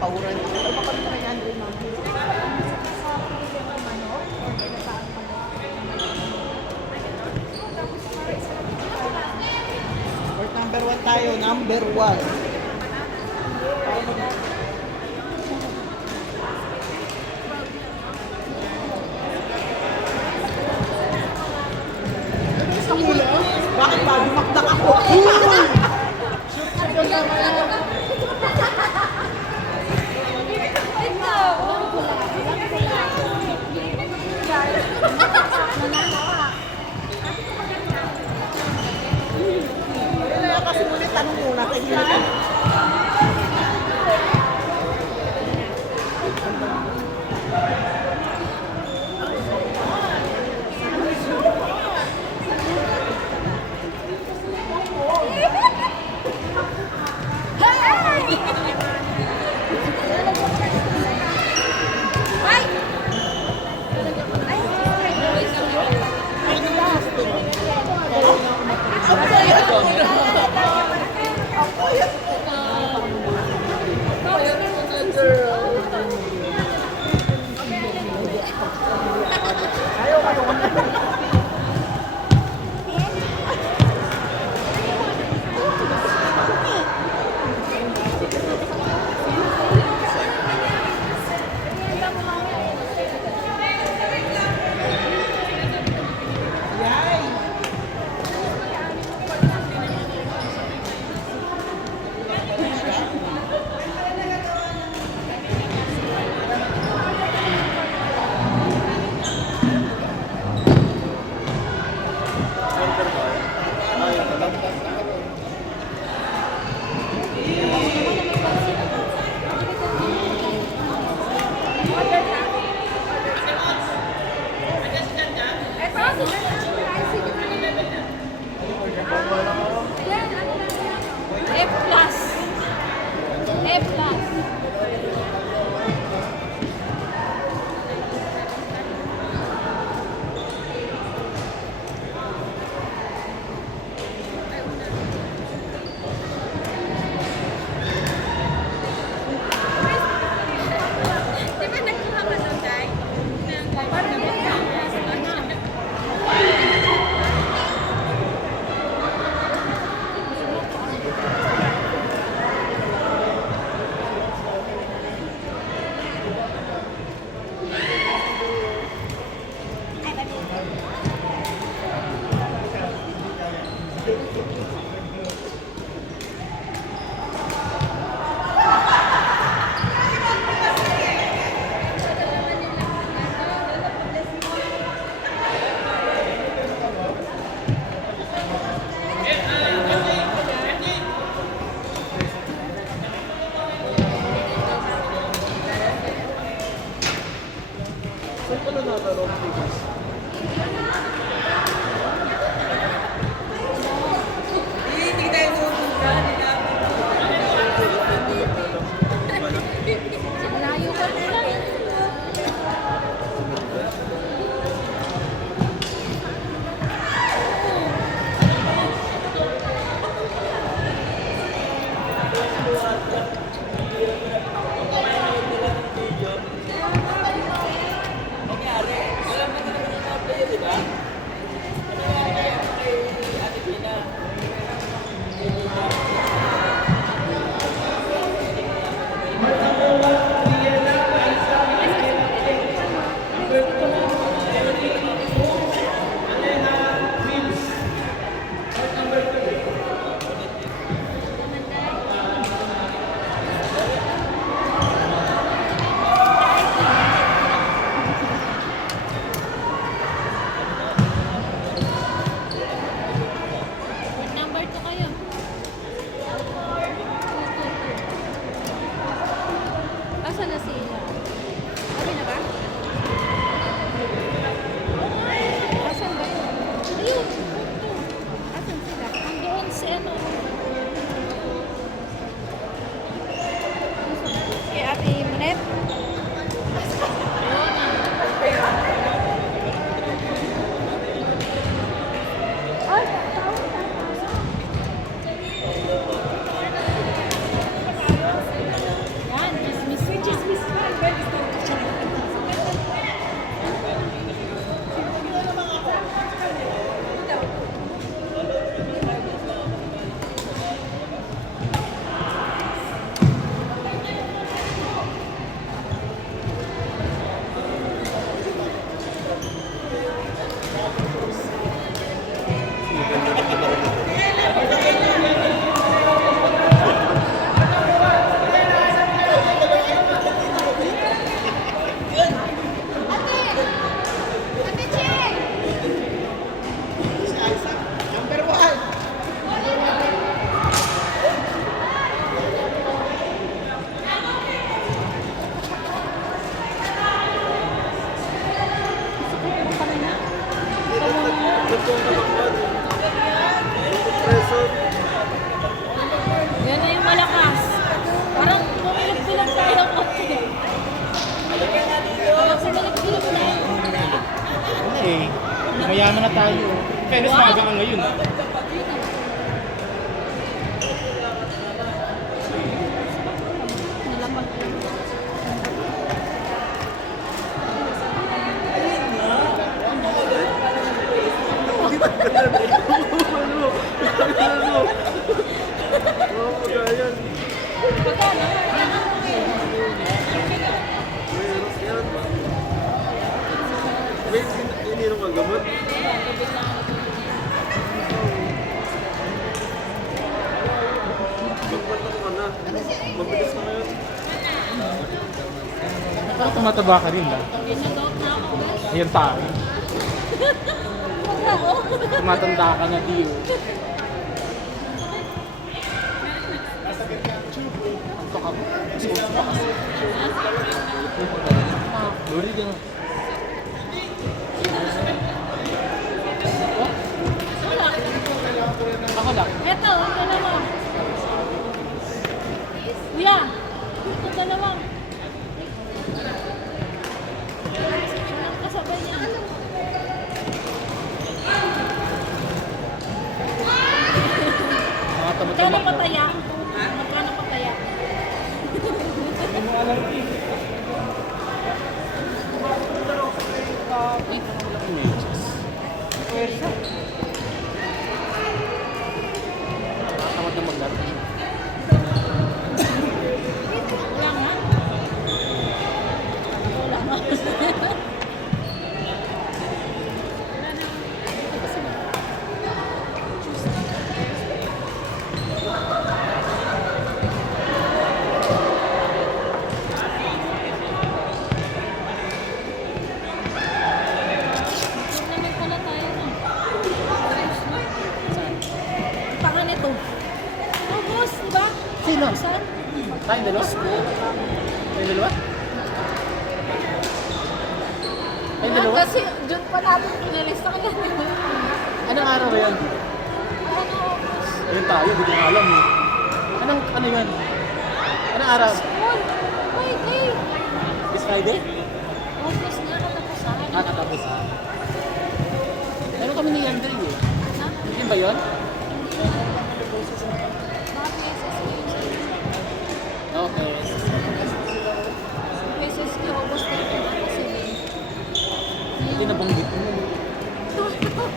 Pauran na. Ito ba kami 300 ma'am? Or number 1 tayo, number 1. Bakit ba? Dumakdak ako. Kaya kasi ulit tanong muna kay Hilda. Sama na tayo. Fairness, maaga ka ngayon. Nilapag lang. Magkano? Wait, ininom ang gamot? Magpantang ka na. Mabilis na ngayon. Parang tumataba ka rin, ha? Ginagawa na ako. Ayan tayo. Oo. Tumatanda ka na, Dio. Antok ako. Suot pa kasi. Lori din. Ako lang. Eto, ang dalawa. Kuya, ito dalawang. Walang kasabay niya. Mga Magkano tamad-tamad. pataya? Magkano pataya? Tamad na maglaro. Wala nga. Wala nga. Huwag naman pala tayo na. Tangan nito. Oh, boss, di ba? Sino? Saan? Tayong dalawa? School? Tayong dalawa? Tayong dalawa? Kasi dyan pa natin pinalis na kaya. Anong araw ba yan? Ano, boss? Ayun tayo, hindi ko alam eh. Ano yan? Anong araw? School? Wait, eh. This Friday? August nga katapusan. Katapos ha? Meron kami ni Andre eh. Ha? Yun ba yun? Baka PSSQ yung sa Okay. PSSQ, August 30 kasi. Hindi nabanggit mo.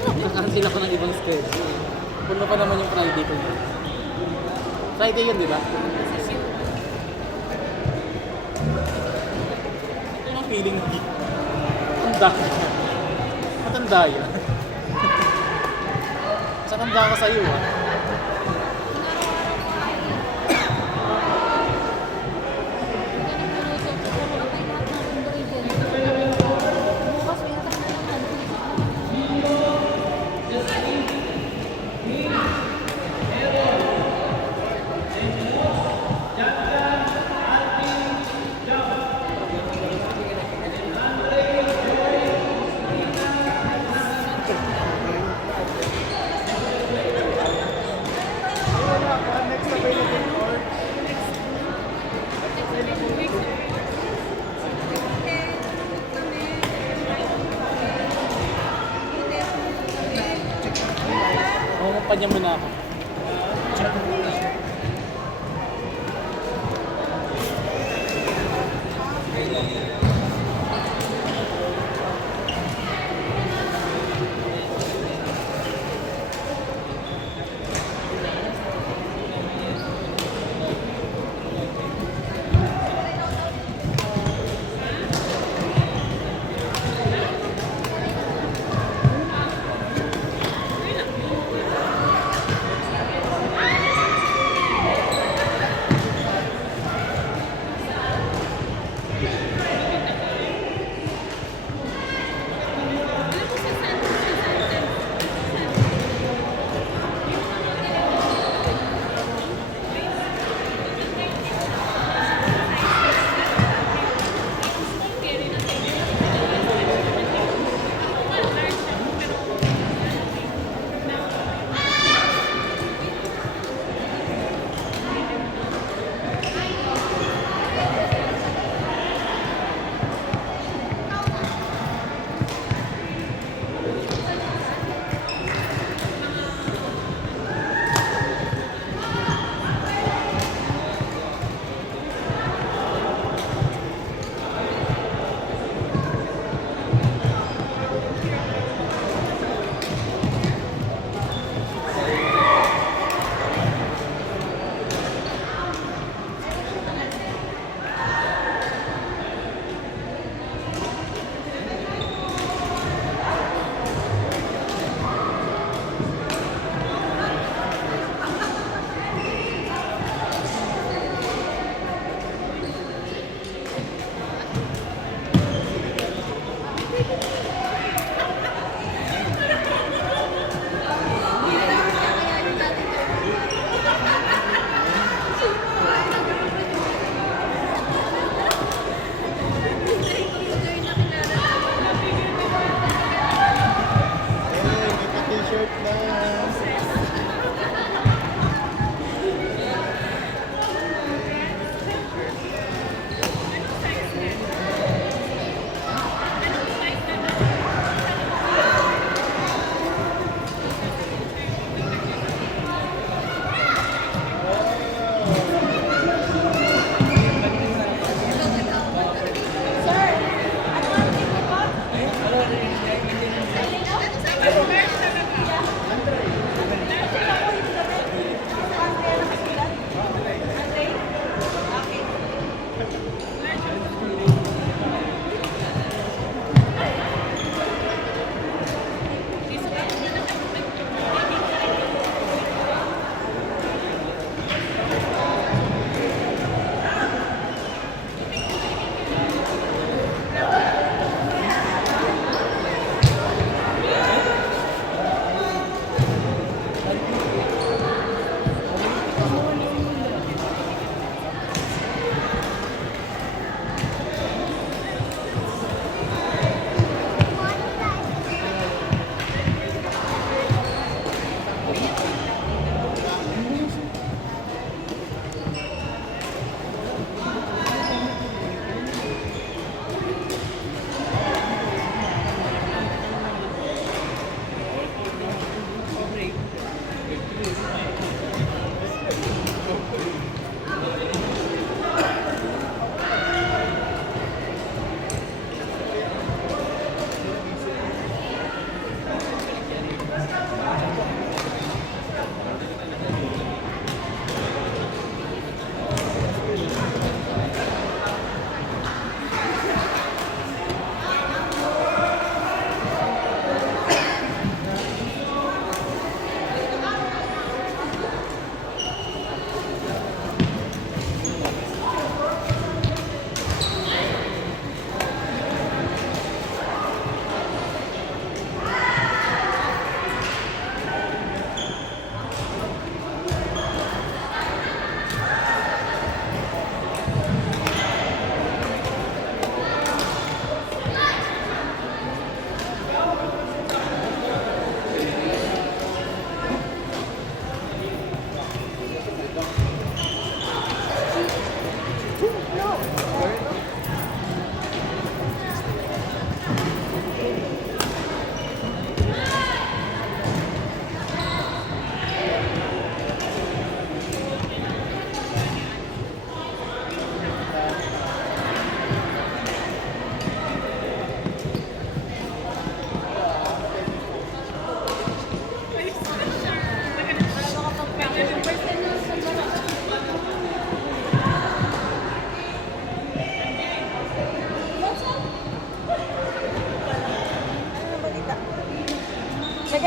Nakacancel ako ng ibang schedule. Puno pa naman yung Friday ko yun. Friday yun, di ba? Ito yung feeling na matanda. Matanda yun. Sa tanda ko sa'yo ah. Kumpanya mo na ako.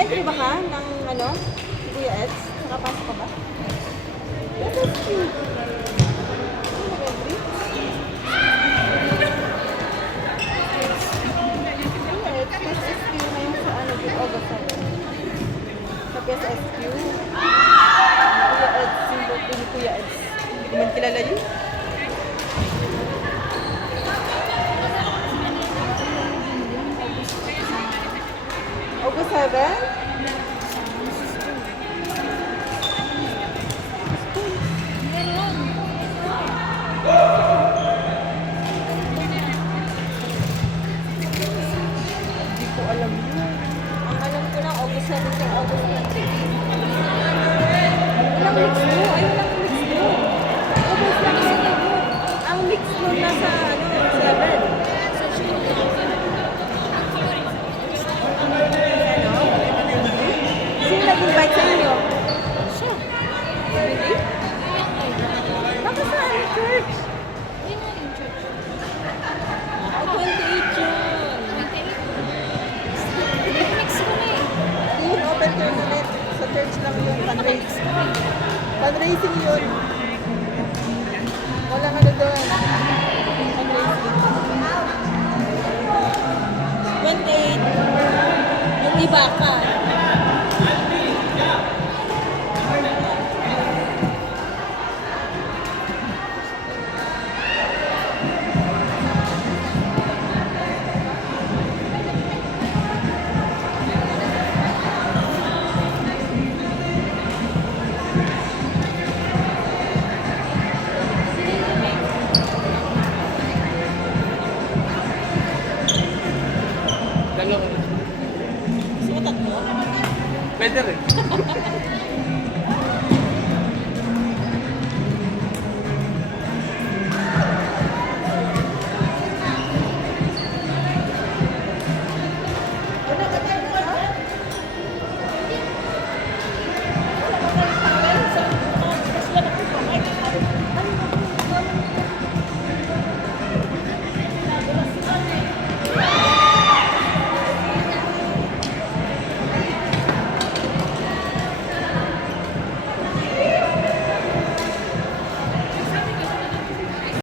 Nag-entry ba ka ng ano? Kuya Eds? Nakapasok ka ba? That's so cute. Ano nag-entry? Kuya Eds, mas SQ na yung sa ano, yung August 7. Sa best SQ. Kuya Eds, yung birthday ni Kuya Eds. Hindi ko man kilala yun. August 7? Hindi ko alam yun. Ang alam ko lang, August 7 sa August 20. Walang mix mo. Ay, walang mix mo. August lang sila yun. Ang mix mo nasa, ano, 7. Sino nag-invite sa inyo? Siya. Really? Bakit sa ano, church? Ay, 28 yun. Yun, open tournament. Sa church lang yun, fundraise. Fundraising yun. Walang ano doon. Fundraising. 28. Yung iba ka. Dalawang. Gusto mo tatlo? Pwede rin.